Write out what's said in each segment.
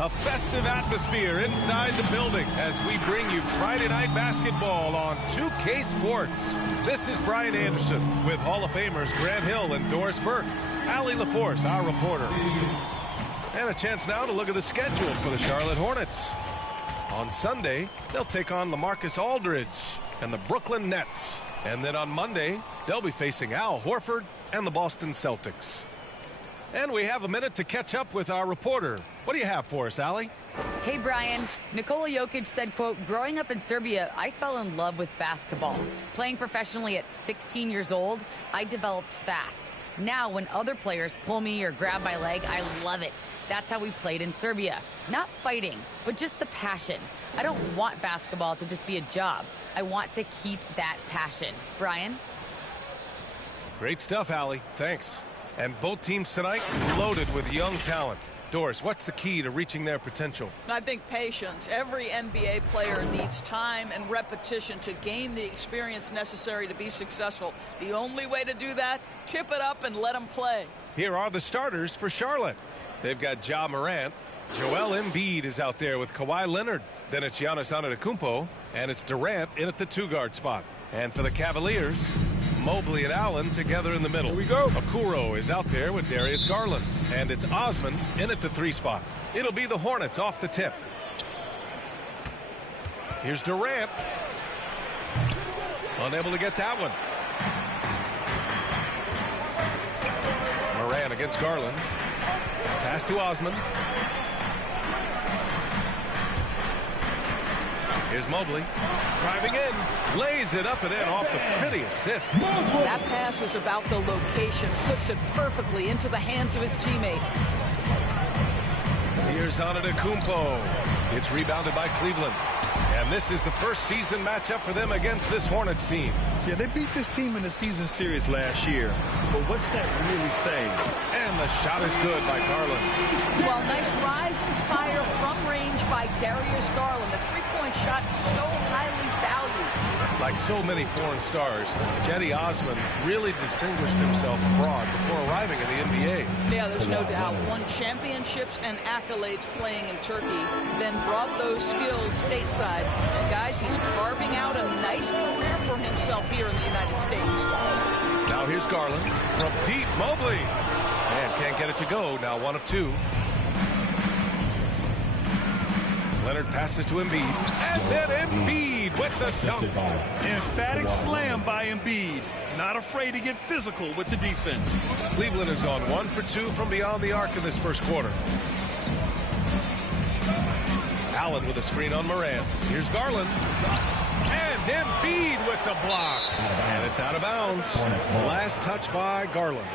A festive atmosphere inside the building as we bring you Friday Night Basketball on 2K Sports. This is Brian Anderson with Hall of Famers Grant Hill and Doris Burke. Allie LaForce, our reporter. And a chance now to look at the schedule for the Charlotte Hornets. On Sunday, they'll take on LaMarcus Aldridge and the Brooklyn Nets. And then on Monday, they'll be facing Al Horford and the Boston Celtics. And we have a minute to catch up with our reporter. What do you have for us, Allie? Hey, Brian. Nikola Jokic said, quote, growing up in Serbia, I fell in love with basketball. Playing professionally at 16 years old, I developed fast. Now, when other players pull me or grab my leg, I love it. That's how we played in Serbia. Not fighting, but just the passion. I don't want basketball to just be a job. I want to keep that passion. Brian? Great stuff, Allie. Thanks. And both teams tonight loaded with young talent. Doris, what's the key to reaching their potential? I think patience. Every NBA player needs time and repetition to gain the experience necessary to be successful. The only way to do that, tip it up and let them play. Here are the starters for Charlotte. They've got Ja Morant. Joel Embiid is out there with Kawhi Leonard. Then it's Giannis Antetokounmpo, and it's Durant in at the two-guard spot. And for the Cavaliers, Mobley and Allen together in the middle. Here we go. Okoro is out there with Darius Garland. And it's Osman in at the three spot. It'll be the Hornets off the tip. Here's Durant. Unable to get that one. Morant against Garland. Pass to Osman. Here's Mobley. Driving in. Lays it up and in off the pretty assist. That pass was about the location. Puts it perfectly into the hands of his teammate. Here's Antetokounmpo. It's rebounded by Cleveland. And this is the first season matchup for them against this Hornets team. Yeah, they beat this team in the season series last year. But what's that really saying? And the shot is good by Garland. Well, nice rise and fire from range by Darius Garland. The three-point shot so highly valued. Like so many foreign stars, Cedi Osman really distinguished himself abroad before arriving in the NBA. Yeah, there's no doubt. Won championships and accolades playing in Turkey, then brought those skills stateside. And guys, he's carving out a nice career for himself here in the United States. Now here's Garland from deep. Mobley. And can't get it to go. Now 1 of 2. Leonard passes to Embiid. And then Embiid with the dunk. Emphatic slam by Embiid. Not afraid to get physical with the defense. Cleveland has gone 1 for 2 from beyond the arc in this first quarter. Allen with a screen on Morant. Here's Garland. And Embiid with the block. And it's out of bounds. Last touch by Garland.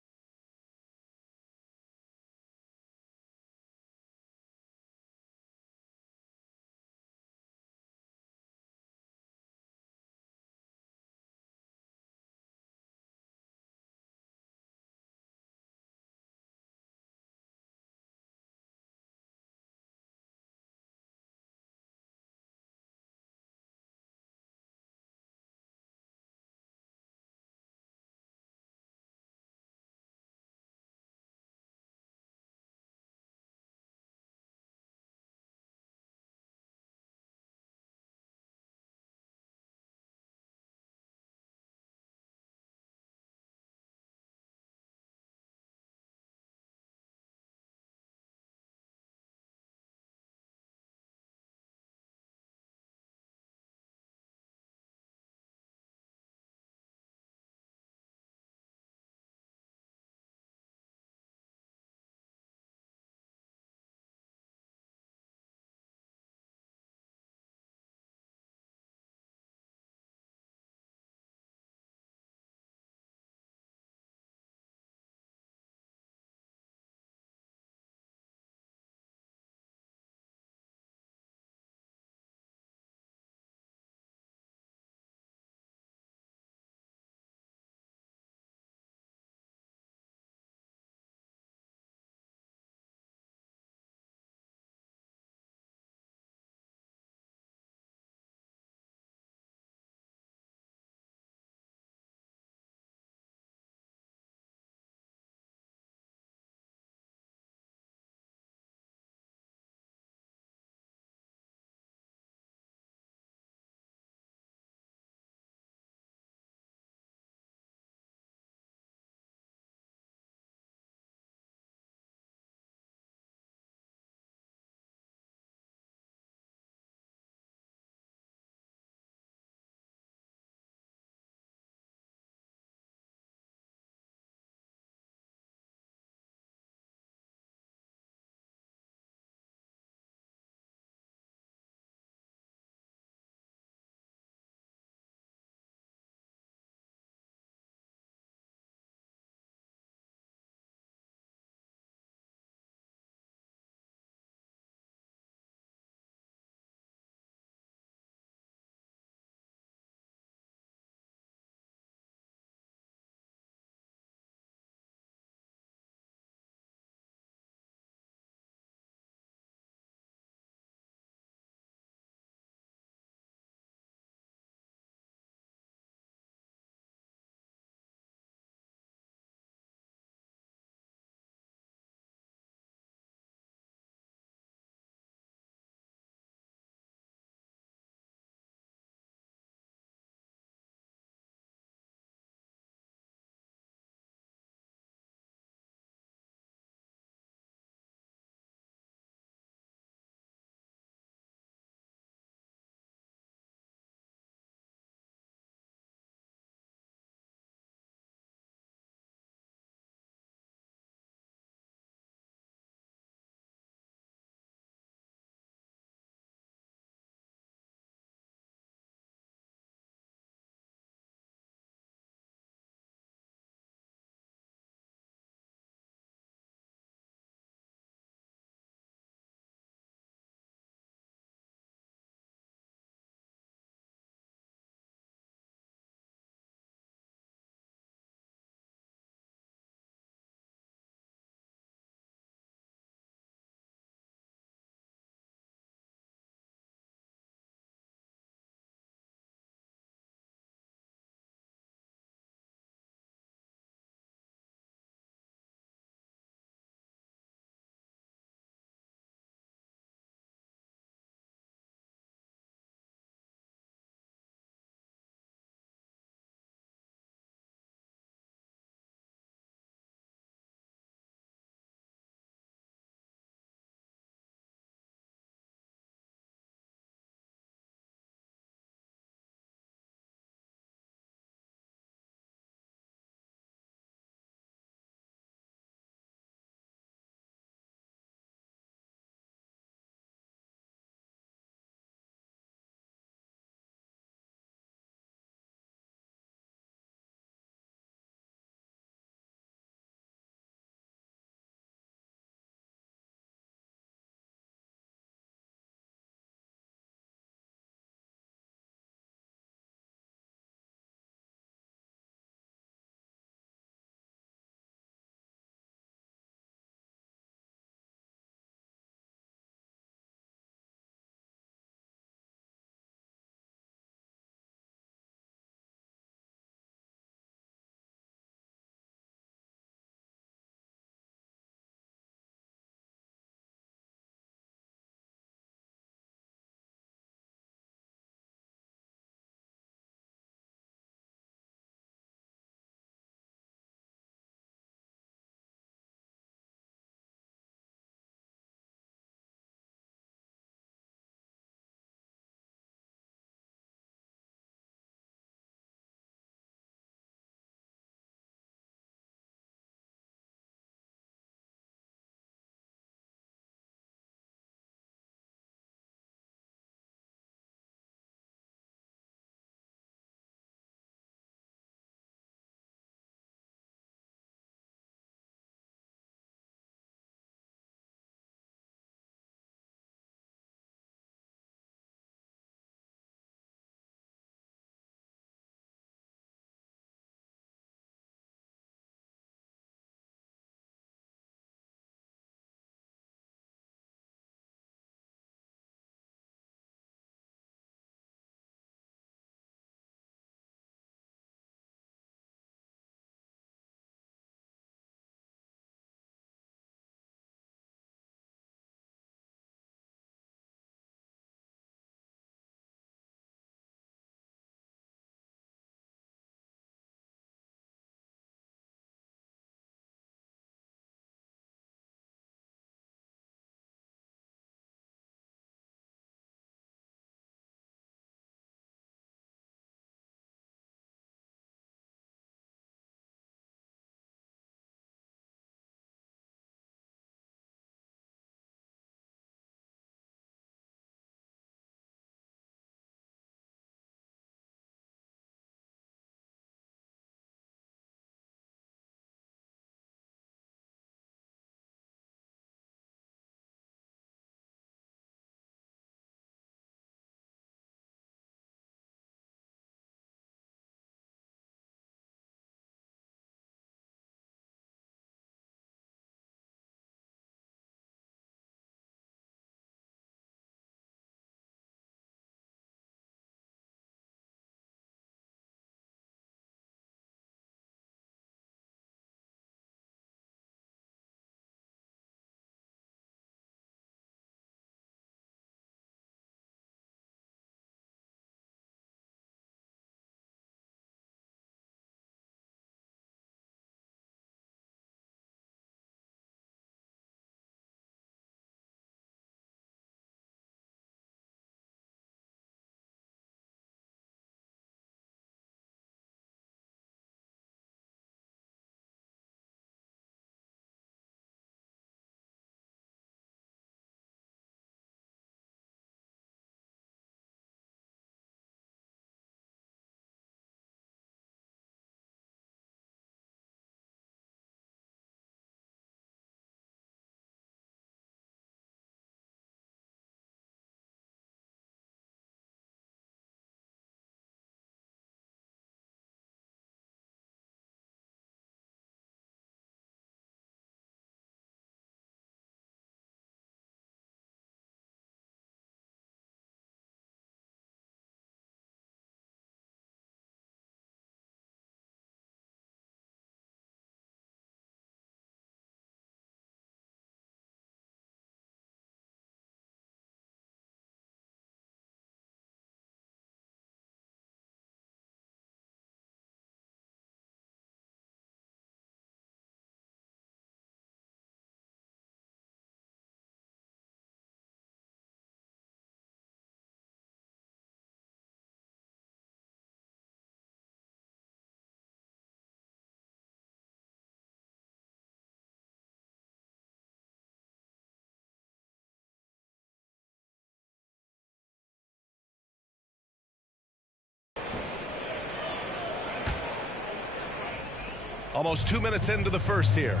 Almost 2 minutes into the first here.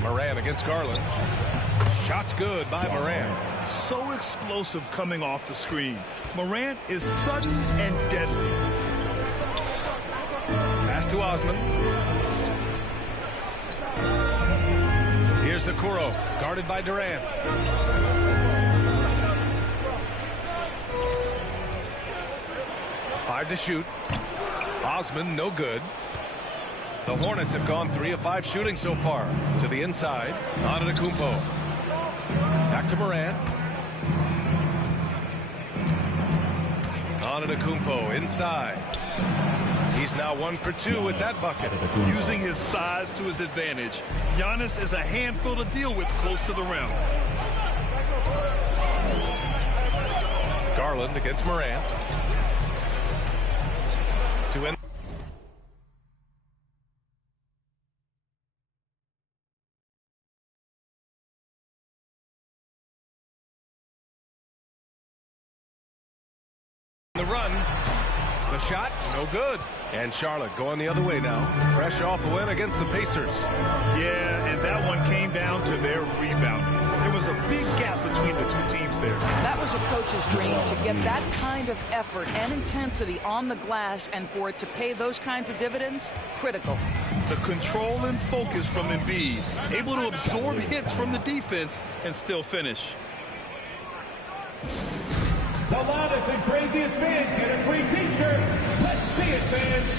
Moran against Garland. Shot's good by Moran. So explosive coming off the screen. Moran is sudden and deadly. Pass to Osman. Here's Okoro, guarded by Durant. Five to shoot. Osman, no good. The Hornets have gone 3 of 5 shooting so far. To the inside, Antetokounmpo. Back to Moran. Antetokounmpo inside. He's now 1 for 2 with that bucket. Using his size to his advantage, Giannis is a handful to deal with close to the rim. Garland against Moran. To end. The run. The shot, no good. And Charlotte going the other way now. Fresh off a win against the Pacers. Yeah, and that one came down to their rebounding. There was a big gap between the two teams there. That was a coach's dream, to get that kind of effort and intensity on the glass, and for it to pay those kinds of dividends, critical. The control and focus from Embiid, able to absorb hits from the defense and still finish. The loudest and craziest fans get a free t-shirt. Let's see it, fans.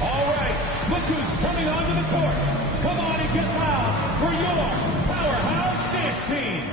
All right, look who's coming onto the court. Come on and get loud for your powerhouse dance team.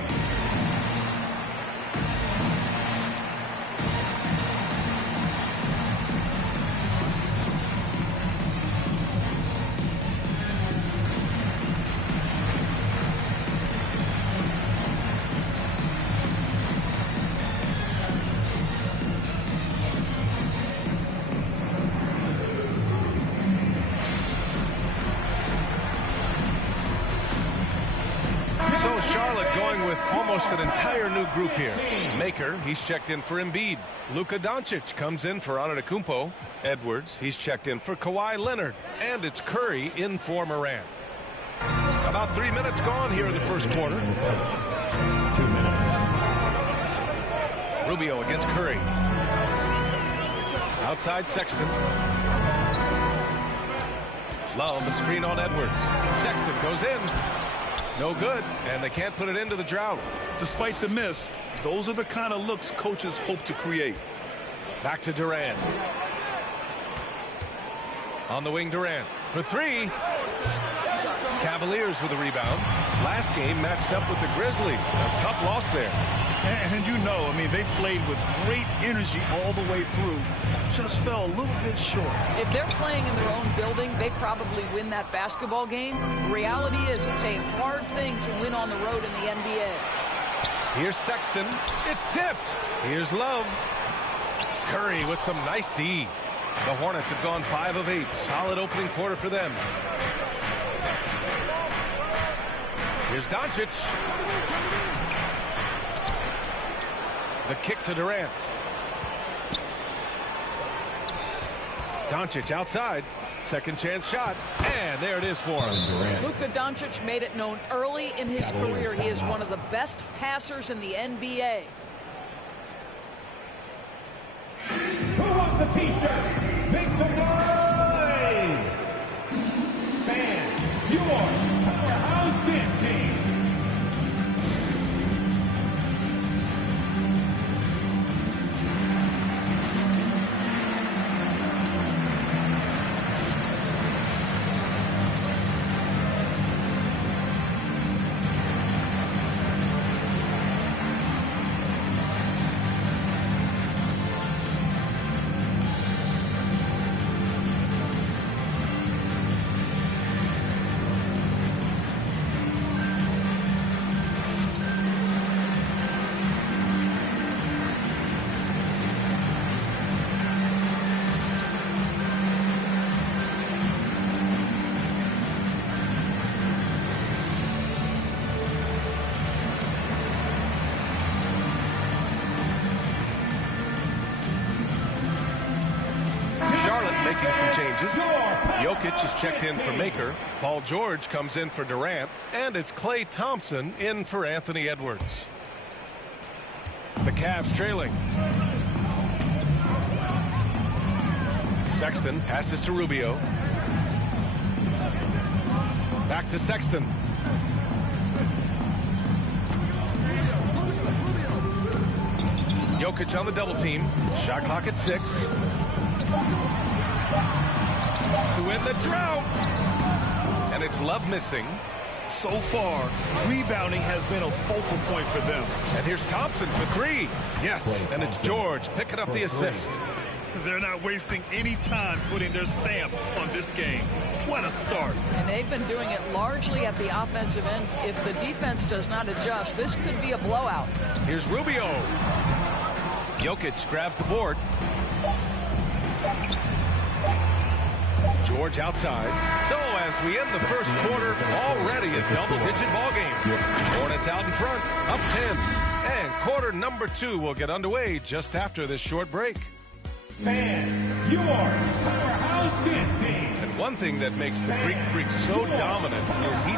So Charlotte going with almost an entire new group here. Maker, he's checked in for Embiid. Luka Doncic comes in for Antetokounmpo. Edwards, he's checked in for Kawhi Leonard. And it's Curry in for Moran. About 3 minutes gone here in the first quarter. 2 minutes. Rubio against Curry. Outside Sexton. Love, a screen on Edwards. Sexton goes in. No good, and they can't put it into the drought. Despite the miss, those are the kind of looks coaches hope to create. Back to Durant. On the wing, Durant for 3. Cavaliers with a rebound. Last game matched up with the Grizzlies. A tough loss there. And you know, I mean, they played with great energy all the way through. Just fell a little bit short. If they're playing in their own building, they probably win that basketball game. The reality is, it's a hard thing to win on the road in the NBA. Here's Sexton. It's tipped. Here's Love. Curry with some nice D. The Hornets have gone 5 of 8. Solid opening quarter for them. Here's Doncic. The kick to Durant. Doncic outside. Second chance shot. And there it is for him. Luka Doncic made it known early in his career he is one of the best passers in the NBA. Who wants a t-shirt? Make some noise! Fans, your powerhouse dance team. making some changes. Jokic is checked in for Maker. Paul George comes in for Durant. And it's Klay Thompson in for Anthony Edwards. The Cavs trailing. Sexton passes to Rubio. Back to Sexton. Jokic on the double team. Shot clock at 6. To win the drought. And it's Love missing. So far, rebounding has been a focal point for them. And here's Thompson for 3. Yes, and it's George picking up the assist. They're not wasting any time putting their stamp on this game. What a start. And they've been doing it largely at the offensive end. If the defense does not adjust, this could be a blowout. Here's Rubio. Jokic grabs the board. George outside. So as we end the first quarter, already a double-digit ball game. Hornets out in front, up 10. And quarter number 2 will get underway just after this short break. Fans, your powerhouse dance team. And one thing that makes the Greek Freak so dominant is he...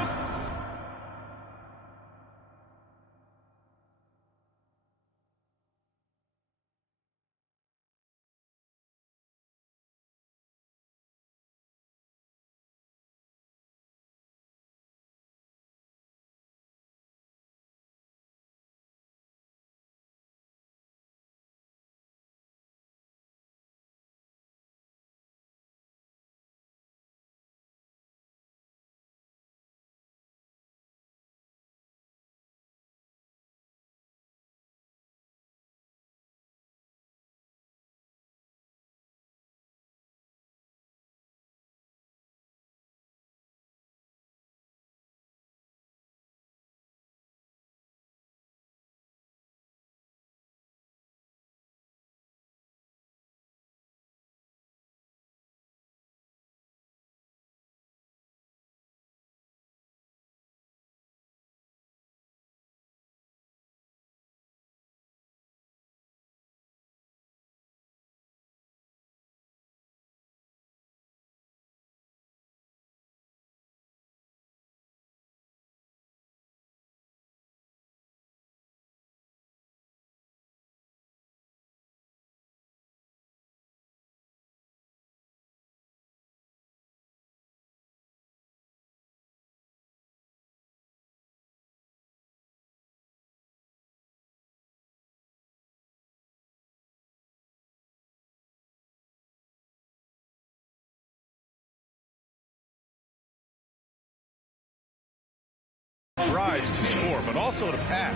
drives to score, but also to pass.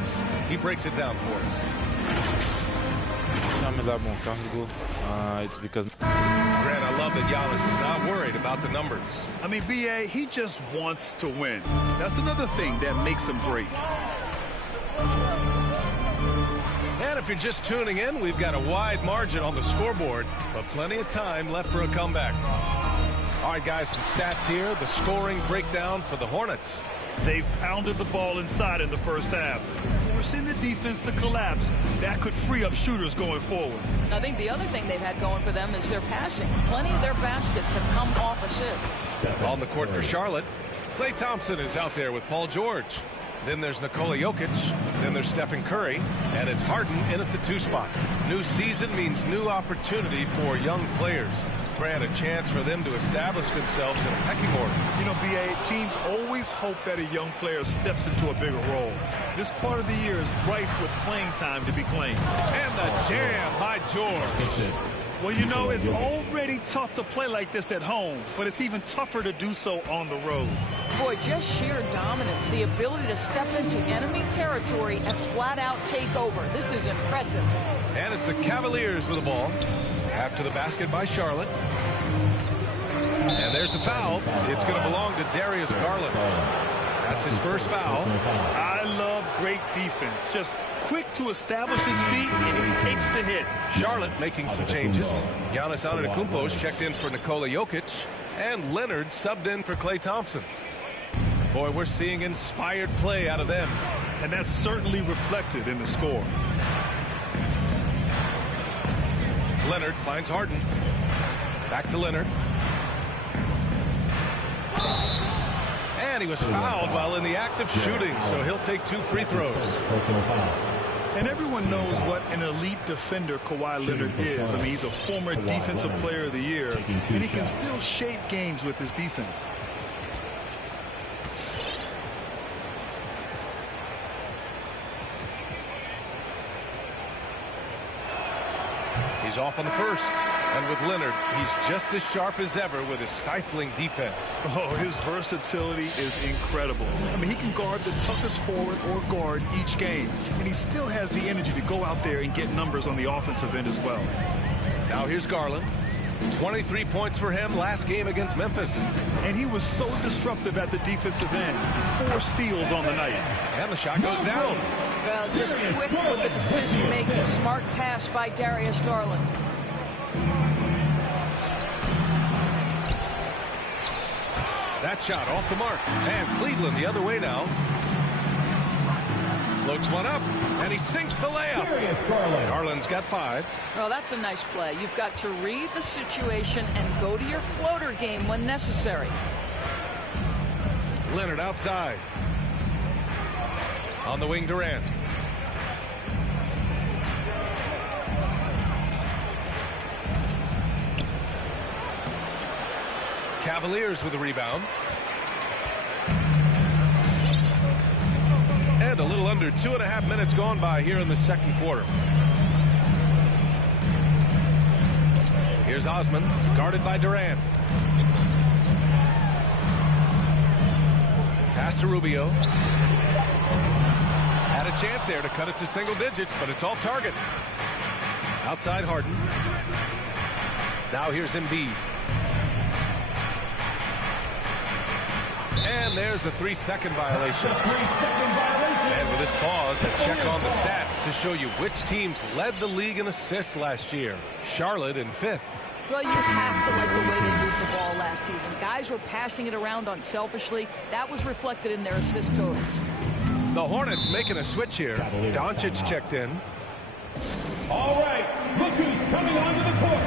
He breaks it down for us. It's because... Grant, I love that Giannis is not worried about the numbers. I mean, B.A., he just wants to win. That's another thing that makes him great. And if you're just tuning in, we've got a wide margin on the scoreboard, but plenty of time left for a comeback. All right, guys, some stats here. The scoring breakdown for the Hornets. They've pounded the ball inside in the first half, forcing the defense to collapse. That could free up shooters going forward. I think the other thing they've had going for them is their passing. Plenty of their baskets have come off assists. On the court for Charlotte, Klay Thompson is out there with Paul George. Then there's Nikola Jokic. Then there's Stephen Curry. And it's Harden in at the 2 spot. New season means new opportunity for young players. Grant, a chance for them to establish themselves in a pecking order. You know, B.A., teams always hope that a young player steps into a bigger role. This part of the year is rife with playing time to be claimed. And the jam by George. Well, you know, it's already tough to play like this at home, but it's even tougher to do so on the road. Boy, just sheer dominance, the ability to step into enemy territory and flat out take over. This is impressive. And it's the Cavaliers with the ball. After the basket by Charlotte. And there's the foul. It's going to belong to Darius Garland. That's his first foul. I love great defense. Just quick to establish his feet, and he takes the hit. Charlotte making some changes. Giannis Antetokounmpo's checked in for Nikola Jokic. And Leonard subbed in for Klay Thompson. Boy, we're seeing inspired play out of them. And that's certainly reflected in the score. Leonard finds Harden. Back to Leonard. And he was fouled while in the act of shooting, so he'll take 2 free throws. And everyone knows what an elite defender Kawhi Leonard is. I mean, he's a former Defensive Player of the Year, and he can still shape games with his defense. He's off on the first. And with Leonard, he's just as sharp as ever with his stifling defense. Oh, his versatility is incredible. I mean, he can guard the toughest forward or guard each game, and he still has the energy to go out there and get numbers on the offensive end as well. Now here's Garland. 23 points for him last game against Memphis. And he was so disruptive at the defensive end. 4 steals on the night. And the shot goes down. Well, just quick with the decision-making. Smart pass by Darius Garland. That shot off the mark. And Cleveland the other way now. Floats one up, and he sinks the layup. Garland's got 5. Well, that's a nice play. You've got to read the situation and go to your floater game when necessary. Leonard outside. On the wing, Durant. Cavaliers with the rebound. And a little under 2.5 minutes gone by here in the second quarter. Here's Osman, guarded by Durant. Pass to Rubio. Had a chance there to cut it to single digits, but it's off target. Outside Harden. Now here's Embiid. And there's a 3-second violation. And with this pause, a check on the stats to show you which teams led the league in assists last year. Charlotte in 5th. Well, you have to like the way they moved the ball last season. Guys were passing it around unselfishly. That was reflected in their assist totals. The Hornets making a switch here. Doncic checked in. All right, look who's coming onto the court.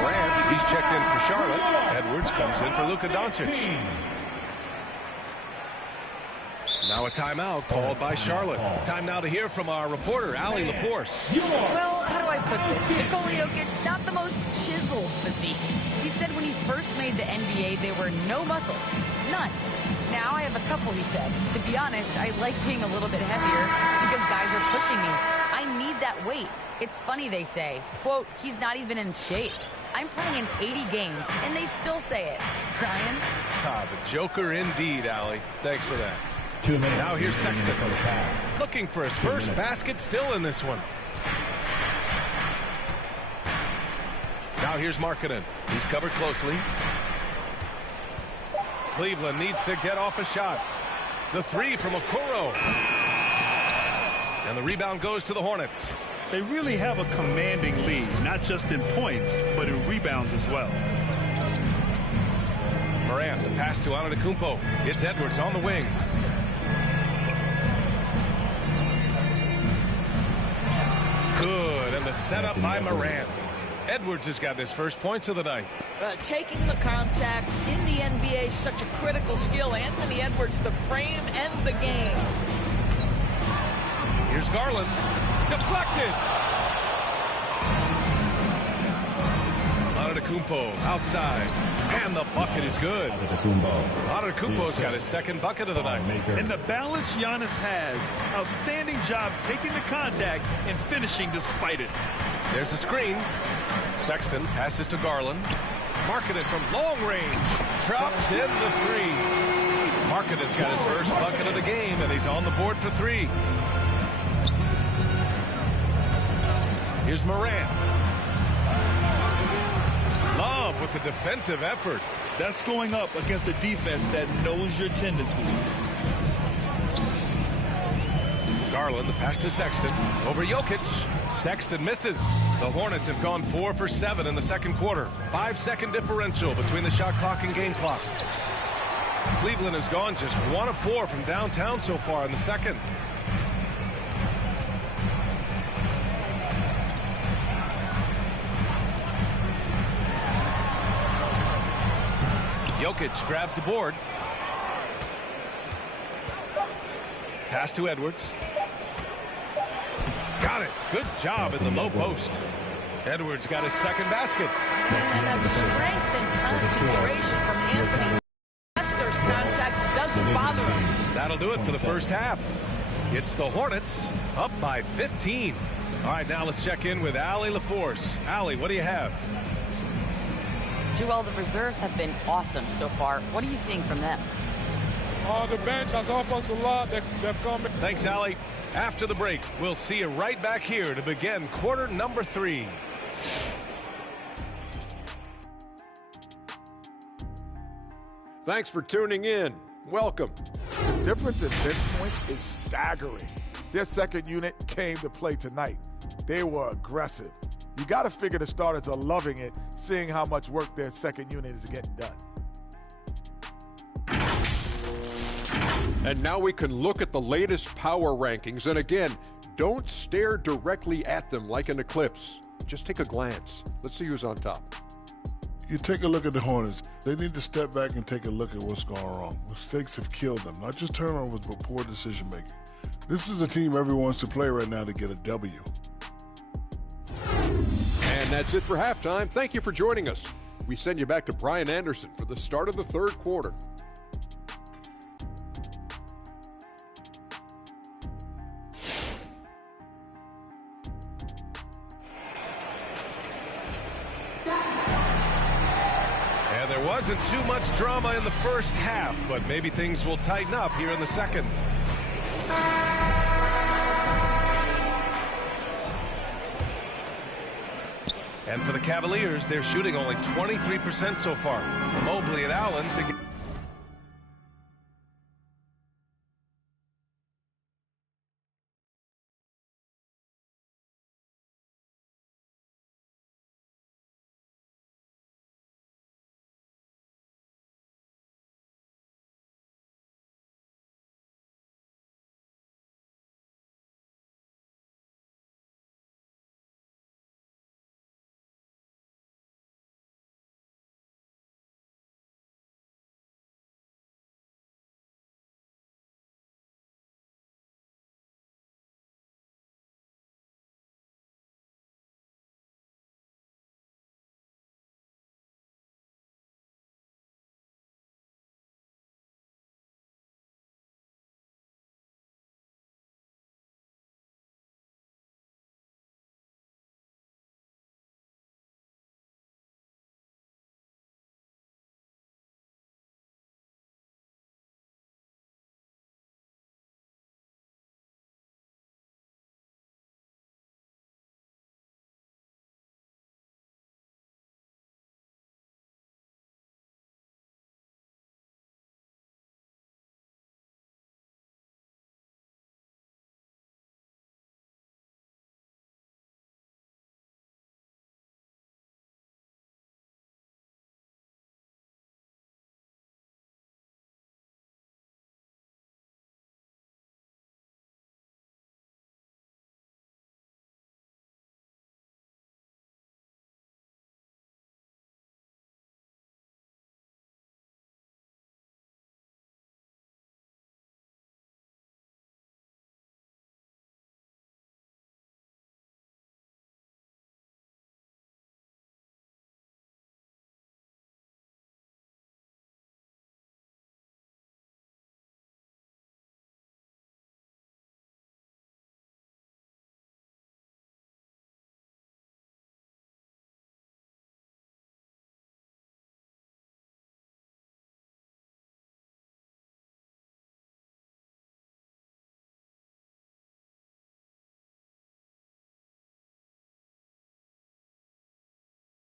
Morant, he's checked in for Charlotte. Edwards comes in for Luka Doncic. Now a timeout called by Charlotte. Time now to hear from our reporter, Allie LaForce. Well, how do I put this? Nikola Jokic, not the most chiseled physique. He said when he first made the NBA, there were no muscles. None. Now I have a couple, he said. To be honest, I like being a little bit heavier because guys are pushing me. I need that weight. It's funny they say, quote, he's not even in shape. I'm playing in 80 games, and they still say it. Brian? Ah, the Joker indeed, Allie. Thanks for that. 2 minutes. Now here's Sexton. Looking for his first basket still in this one. Now here's Markkanen. He's covered closely. Cleveland needs to get off a shot. The 3 from Okoro. And the rebound goes to the Hornets. They really have a commanding lead, not just in points, but in rebounds as well. Morant, the pass to Antetokounmpo. It's Edwards on the wing. Good, and the setup by Morant. Edwards has got his first points of the night. Taking the contact in the NBA is such a critical skill. Anthony Edwards, the frame and the game. Here's Garland. Deflected. Antetokounmpo outside. And the bucket is good. Antetokounmpo's got his second bucket of the night. And the balance Giannis has. Outstanding job taking the contact and finishing despite it. There's a screen. Sexton passes to Garland. Markkanen from long range. Drops in the 3. Markkanen's got his first bucket of the game, and he's on the board for 3. Here's Morant. Love with the defensive effort. That's going up against a defense that knows your tendencies. Garland, the pass to Sexton. Over Jokic. Sexton misses. The Hornets have gone 4 for 7 in the second quarter. 5-second differential between the shot clock and game clock. Cleveland has gone just 1 of 4 from downtown so far in the second. Jokic grabs the board. Pass to Edwards. Got it. Good job in the low post. Edwards got his second basket. And that strength and concentration from Anthony. There's contact, doesn't bother him. That'll do it for the first half. It's the Hornets up by 15. All right, now let's check in with Allie LaForce. Allie, what do you have? Joel, the reserves have been awesome so far. What are you seeing from them? The bench has helped us a lot. They've come in. Thanks, Allie. After the break, we'll see you right back here to begin quarter number 3. Thanks for tuning in. Welcome. The difference in bench points is staggering. Their second unit came to play tonight. They were aggressive. You got to figure the starters are loving it, seeing how much work their second unit is getting done. And now we can look at the latest power rankings. And again, don't stare directly at them like an eclipse. Just take a glance. Let's see who's on top. You take a look at the Hornets. They need to step back and take a look at what's going wrong. Mistakes have killed them, not just turnovers, but poor decision-making. This is a team everyone wants to play right now to get a W. And that's it for halftime. Thank you for joining us. We send you back to Brian Anderson for the start of the third quarter. Wasn't too much drama in the first half, but maybe things will tighten up here in the second. And for the Cavaliers, they're shooting only 23% so far. Mobley and Allen together.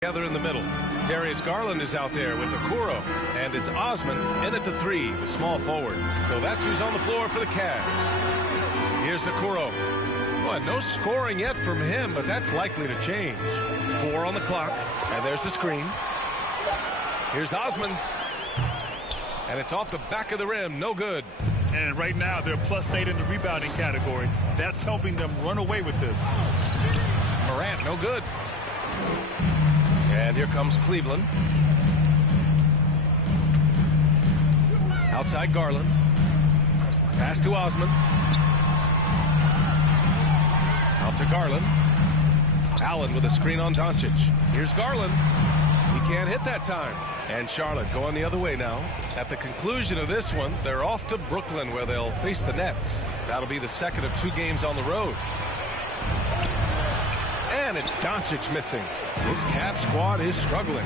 Together in the middle. Darius Garland is out there with Okoro, and it's Osman in at the 3, the small forward. So that's who's on the floor for the Cavs. Here's Okoro. Well, no scoring yet from him, but that's likely to change. 4 on the clock, and there's the screen. Here's Osman, and it's off the back of the rim, no good. And right now they're +8 in the rebounding category. That's helping them run away with this. Morant, no good. And here comes Cleveland. Outside Garland. Pass to Osman. Out to Garland. Allen with a screen on Doncic. Here's Garland. He can't hit that time. And Charlotte going the other way now. At the conclusion of this one, they're off to Brooklyn where they'll face the Nets. That'll be the second of 2 games on the road. And it's Doncic missing. This Cavs squad is struggling.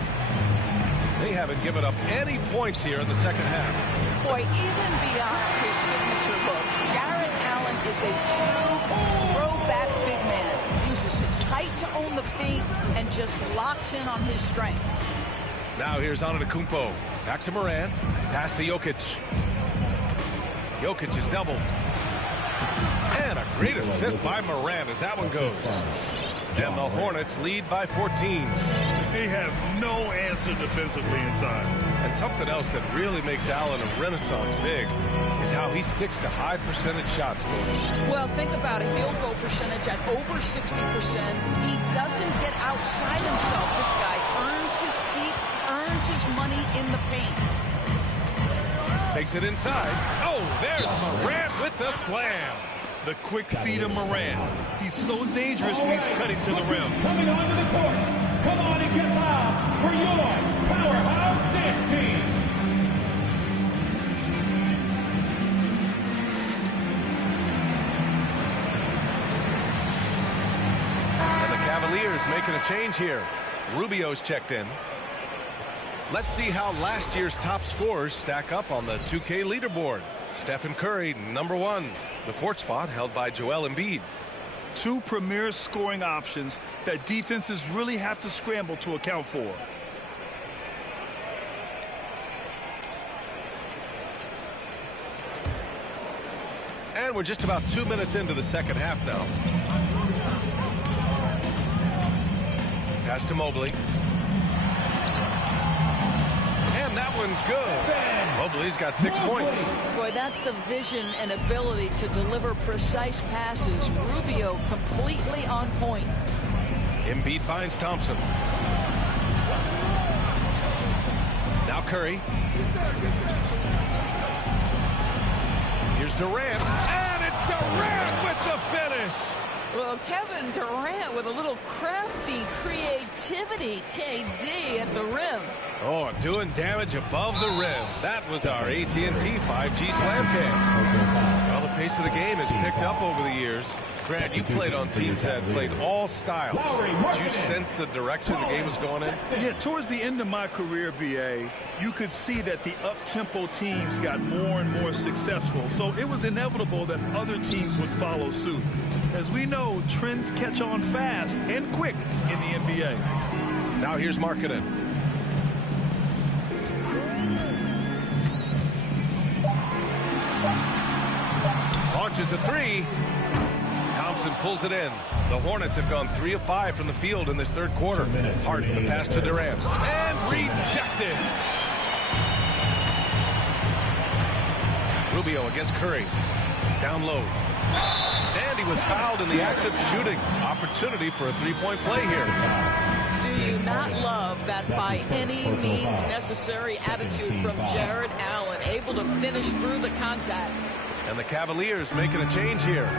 They haven't given up any points here in the second half. Boy, even beyond his signature look, Jarrett Allen is a true throwback big man. Uses his height to own the paint and just locks in on his strengths. Now here's Antetokounmpo. Back to Morant. Pass to Jokic. Jokic is double. And a great assist by Morant as that one goes. And the Hornets lead by 14. They have no answer defensively inside. And something else that really makes Allen a renaissance big is how he sticks to high percentage shots. Well, think about it. Field goal percentage at over 60%. He doesn't get outside himself. This guy earns his keep, earns his money in the paint. Takes it inside. Oh, there's Morant with the slam. The quick feet of Morant. He's so dangerous when he's cutting to the rim. Coming onto the court. Come on and get loud for your powerhouse dance team. And the Cavaliers making a change here. Rubio's checked in. Let's see how last year's top scorers stack up on the 2K leaderboard. Stephen Curry, #1. The 4th spot held by Joel Embiid. 2 premier scoring options that defenses really have to scramble to account for. And we're just about 2 minutes into the second half now. Pass to Mobley. And that one's good. Mobley's got 6 points. Boy, that's the vision and ability to deliver precise passes. Rubio completely on point. Embiid finds Thompson. Now Curry. Here's Durant. And it's Durant with the finish. Well, Kevin Durant with a little crafty creativity, KD at the rim. Oh, doing damage above the rim. That was our AT&T 5G slam cam. Well, the pace of the game has picked up over the years. Grant, you played on teams that played all styles. Did you sense the direction the game was going in? Yeah, towards the end of my career, BA, you could see that the up-tempo teams got more and more successful. So it was inevitable that other teams would follow suit. As we know, trends catch on fast and quick in the NBA. Now here's Markkanen. Launches a 3. Thompson pulls it in. The Hornets have gone 3 of 5 from the field in this third quarter. Harden, the pass to Durant. And rejected. Rubio against Curry. Down low. And he was fouled in the act of shooting. Opportunity for a 3-point play here. Do you not love that by any means necessary attitude from Jarrett Allen, able to finish through the contact? And the Cavaliers making a change here.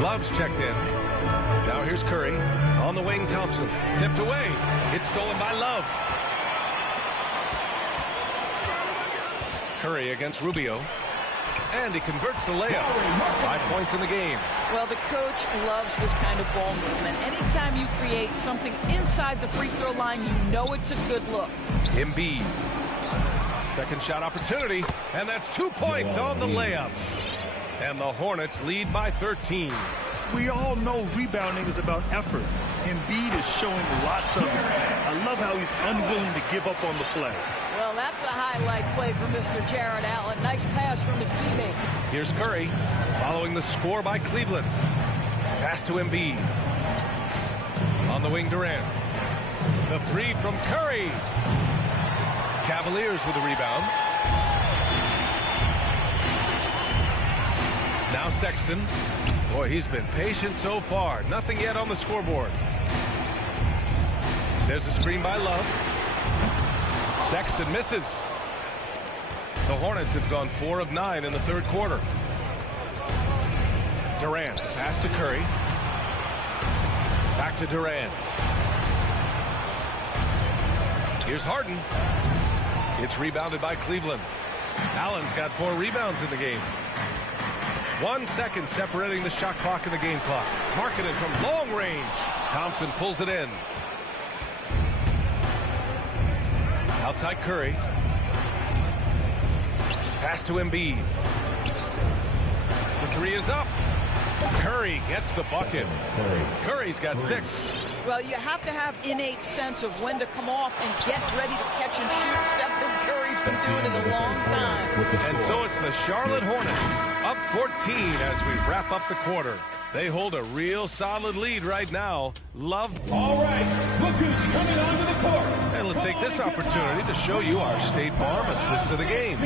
Love's checked in. Now here's Curry. On the wing, Thompson. Tipped away. It's stolen by Love. Curry against Rubio. And he converts the layup. 5 points in the game. Well, the coach loves this kind of ball movement. Anytime you create something inside the free throw line, you know it's a good look. Embiid. Second shot opportunity. And that's 2 points on the layup. And the Hornets lead by 13. We all know rebounding is about effort. Embiid is showing lots of it. I love how he's unwilling to give up on the play. Well, that's a highlight play for Mr. Jarrett Allen. Nice pass from his teammate. Here's Curry following the score by Cleveland. Pass to Embiid. On the wing, Durant. The 3 from Curry. Cavaliers with the rebound. Now Sexton. Boy, he's been patient so far. Nothing yet on the scoreboard. There's a screen by Love. Sexton misses. The Hornets have gone 4 of 9 in the third quarter. Durant, the pass to Curry. Back to Durant. Here's Harden. It's rebounded by Cleveland. Allen's got 4 rebounds in the game. 1 second separating the shot clock and the game clock. Marketed from long range. Thompson pulls it in. Outside Curry. Pass to Embiid. The 3 is up. Curry gets the bucket. Curry's got 6. Well, you have to have innate sense of when to come off and get ready to catch and shoot. Stephen Curry's been doing it a long time. And so it's the Charlotte Hornets up 14 as we wrap up the quarter. They hold a real solid lead right now. Love. All right, look who's coming onto the court. And let's take this opportunity to show you our State Farm assist to the game.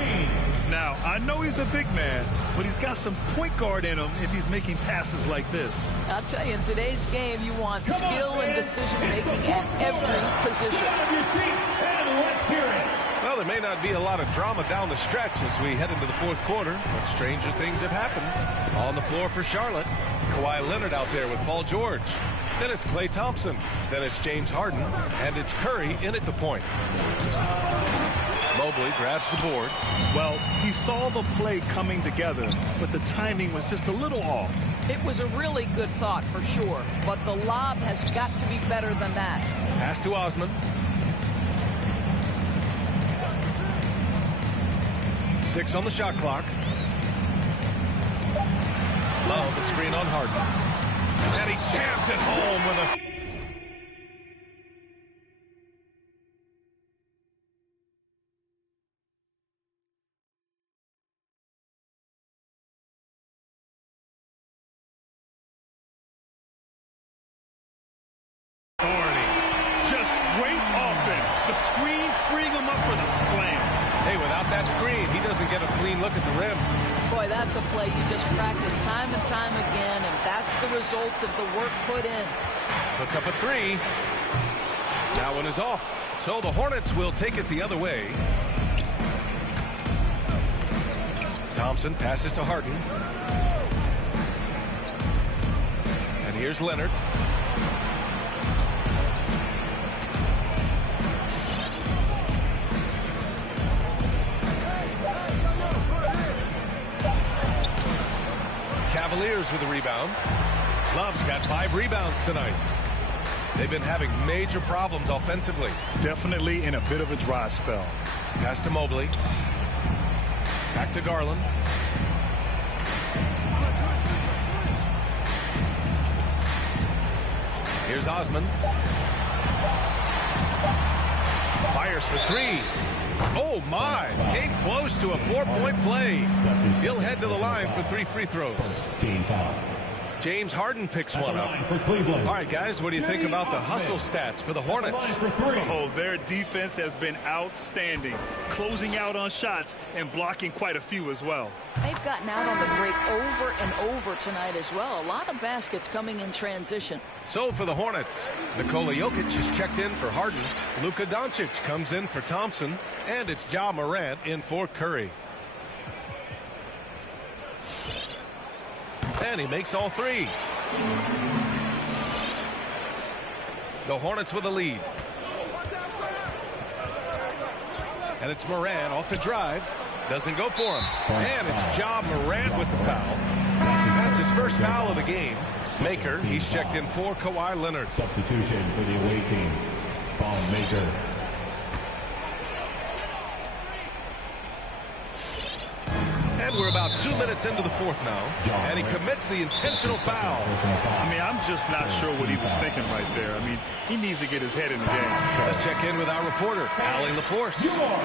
Now, I know he's a big man, but he's got some point guard in him if he's making passes like this. I'll tell you, in today's game, you want skill and decision-making at every position. Get out of your seat and let's hear it. Well, there may not be a lot of drama down the stretch as we head into the fourth quarter, but stranger things have happened. On the floor for Charlotte, Kawhi Leonard out there with Paul George. Then it's Klay Thompson. Then it's James Harden. And it's Curry in at the point. Mobley grabs the board. Well, he saw the play coming together, but the timing was just a little off. It was a really good thought for sure, but the lob has got to be better than that. Pass to Osman. 6 on the shot clock. Love the screen on Harden. And he jams it home with a... Just great offense. The screen freeing him up for the slam. Hey, without that screen, he doesn't get a clean look at the rim. Boy, that's a play you just practice time and time again, and that's the result of the work put in. Puts up a 3. That one is off. So the Hornets will take it the other way. Thompson passes to Harden. And here's Leonard. Cavaliers with a rebound. Love's got 5 rebounds tonight. They've been having major problems offensively. Definitely in a bit of a dry spell. Pass to Mobley. Back to Garland. Here's Osman. Fires for 3. Oh, my. Came close to a 4-point play. He'll head to the line for 3 free throws. James Harden picks one up. All right, guys, what do you think about the hustle stats for the Hornets? Oh, their defense has been outstanding, closing out on shots and blocking quite a few as well. They've gotten out on the break over and over tonight as well. A lot of baskets coming in transition. So for the Hornets, Nikola Jokic is checked in for Harden. Luka Doncic comes in for Thompson. And it's Ja Morant in for Curry. And he makes all 3. The Hornets with a lead. And it's Morant off the drive. Doesn't go for him. And it's Ja Morant with the foul. That's his first foul of the game. Maker, he's checked in for Kawhi Leonard. Substitution for the away team. Foul Maker. And we're about 2 minutes into the fourth now. And he commits the intentional foul. I mean, I'm just not sure what he was thinking right there. I mean, he needs to get his head in the game. Let's check in with our reporter, Allie LaForce.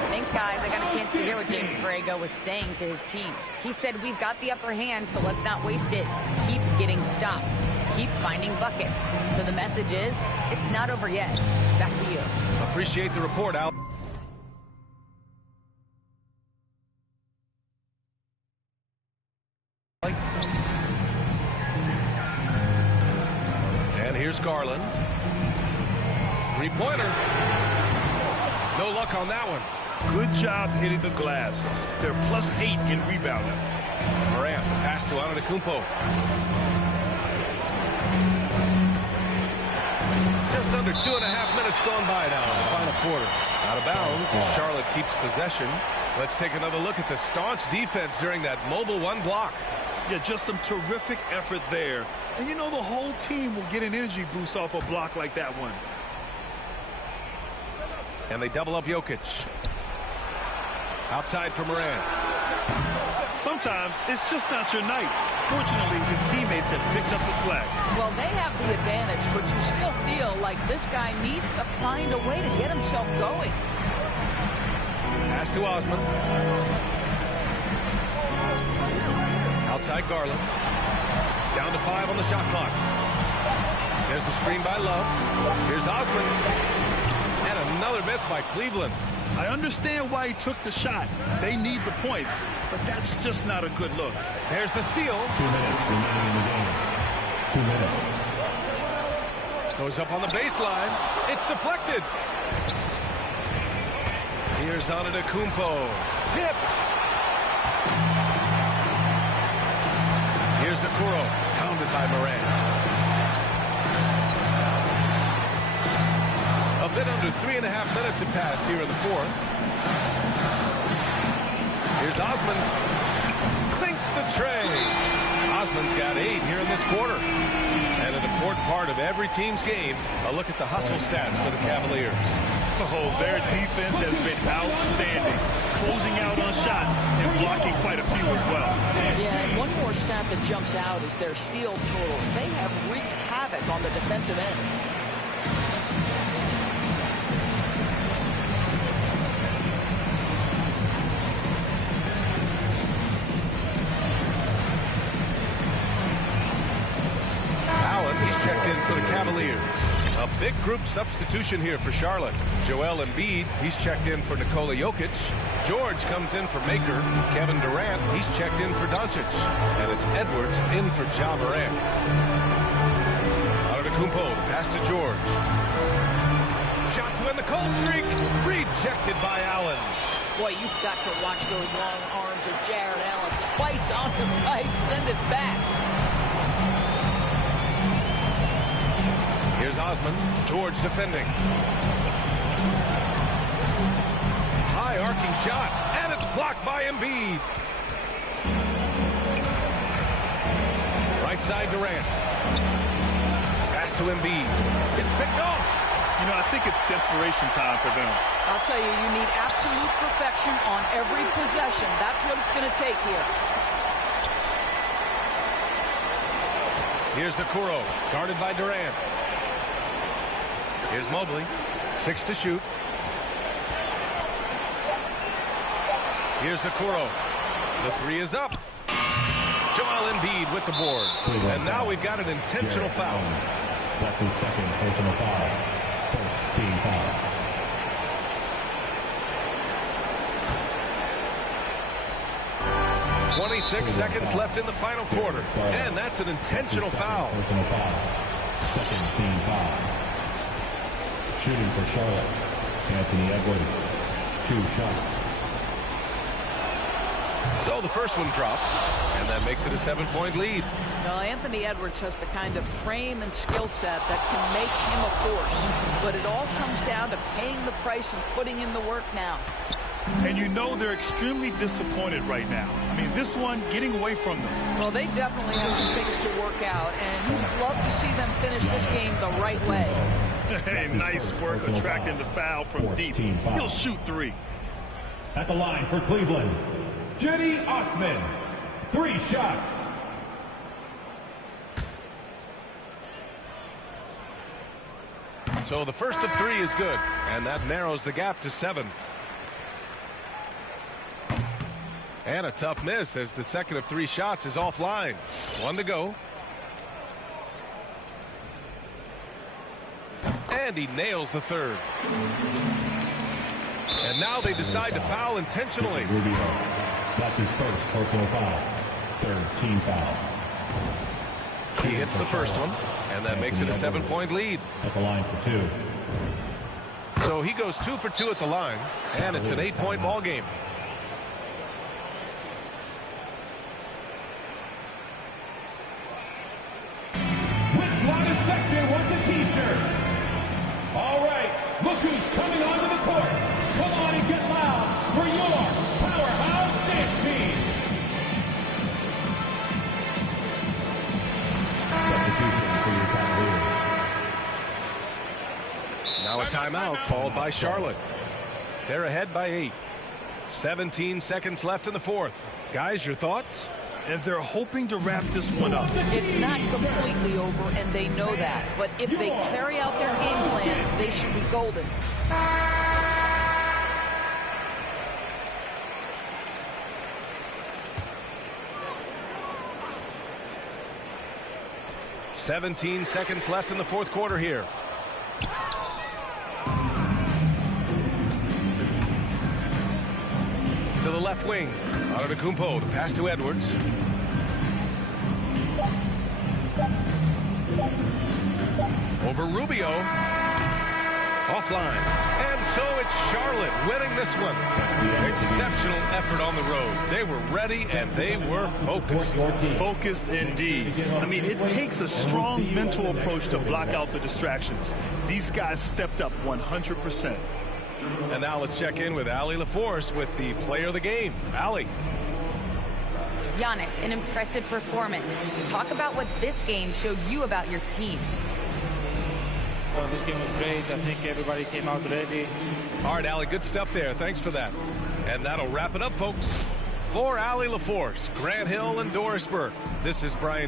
Thanks, guys. I got a chance to hear what James Borrego was saying to his team. He said, we've got the upper hand, so let's not waste it. Keep getting stops. Keep finding buckets. So the message is, it's not over yet. Back to you. Appreciate the report, Al. And here's Garland. 3-pointer. No luck on that one. Good job hitting the glass. They're +8 in rebounding. Morant, the pass to Antetokounmpo. Just under 2.5 minutes gone by now in the final quarter. Out of bounds as Charlotte keeps possession. Let's take another look at the staunch defense during that mobile one block. Yeah, just some terrific effort there. And you know the whole team will get an energy boost off a block like that one. And they double up Jokic. Outside for Morant. Sometimes it's just not your night. Fortunately, his teammates have picked up the slack. Well, they have the advantage, but you still feel like this guy needs to find a way to get himself going. Pass to Osman. Outside Garland. Down to 5 on the shot clock. There's the screen by Love. Here's Osman. And another miss by Cleveland. I understand why he took the shot. They need the points, but that's just not a good look. There's the steal. 2 minutes remaining in the game. 2 minutes. Goes up on the baseline. It's deflected. Here's Antetokounmpo. Tipped. Here's Okoro. Pounded by Morant. A bit under 3.5 minutes have passed here in the fourth. Here's Osman. Sinks the tray. Osman's got 8 here in this quarter. And an important part of every team's game, a look at the hustle stats for the Cavaliers. Oh, their defense has been outstanding, closing out on shots and blocking quite a few as well. Yeah, and one more stat that jumps out is their steal total. They have wreaked havoc on the defensive end. Checked in for the Cavaliers. A big group substitution here for Charlotte. Joel Embiid, he's checked in for Nikola Jokic. George comes in for Maker. Kevin Durant, he's checked in for Doncic. And it's Edwards in for Ja Morant. Antetokounmpo, the pass to George. Shot to end the cold streak. Rejected by Allen. Boy, you've got to watch those long arms of Jared Allen. Twice on the right, send it back. Here's Osman. George defending. High arcing shot. And it's blocked by Embiid. Right side Durant. Pass to Embiid. It's picked off. You know, I think it's desperation time for them. I'll tell you, you need absolute perfection on every possession. That's what it's going to take here. Here's Okoro. Guarded by Durant. Here's Mobley. 6 to shoot. Here's Okoro. The 3 is up. Joel Embiid with the board. And now we've got an intentional foul. That's his second personal foul. First team foul. .26 seconds left in the final quarter. And that's an intentional foul. Personal foul. Second team foul. Shooting for Charlotte, Anthony Edwards. 2 shots. So the first one drops, and that makes it a 7-point lead. Now, Anthony Edwards has the kind of frame and skill set that can make him a force. But it all comes down to paying the price and putting in the work now. And you know they're extremely disappointed right now. I mean, this one getting away from them. Well, they definitely have some things to work out, and you'd love to see them finish this game the right way. Hey, nice work attracting the foul from deep. He'll shoot 3. At the line for Cleveland, Cedi Osman. 3 shots. So the first of 3 is good, and that narrows the gap to 7. And a tough miss as the second of 3 shots is offline. 1 to go. And he nails the third. And now they decide to foul intentionally. Rubio. That's his first personal foul. Third team foul. He hits the first one, and that makes it a 7-point lead. At the line for 2. So he goes 2 for 2 at the line, and it's an 8-point ball game. Which line sector wants a t-shirt? All right, look who's coming onto the court. Come on and get loud for your powerhouse dance team. Now a timeout called by Charlotte. They're ahead by 8. 17 seconds left in the fourth. Guys, your thoughts? And they're hoping to wrap this one up. It's not completely over, and they know that. But if they carry out their game plan, they should be golden. "17 seconds left in the fourth quarter here. To the left wing. Antetokounmpo, the pass to Edwards. Over Rubio. Offline. And so it's Charlotte winning this one. Exceptional effort on the road. They were ready and they were focused. Focused indeed. I mean, it takes a strong mental approach to block out the distractions. These guys stepped up 100%. And now let's check in with Allie LaForce with the player of the game. Allie. Giannis, an impressive performance. Talk about what this game showed you about your team. Well, this game was great. I think everybody came out ready. All right, Allie, good stuff there. Thanks for that. And that'll wrap it up, folks. For Allie LaForce, Grant Hill, and Doris Burke, this is Brian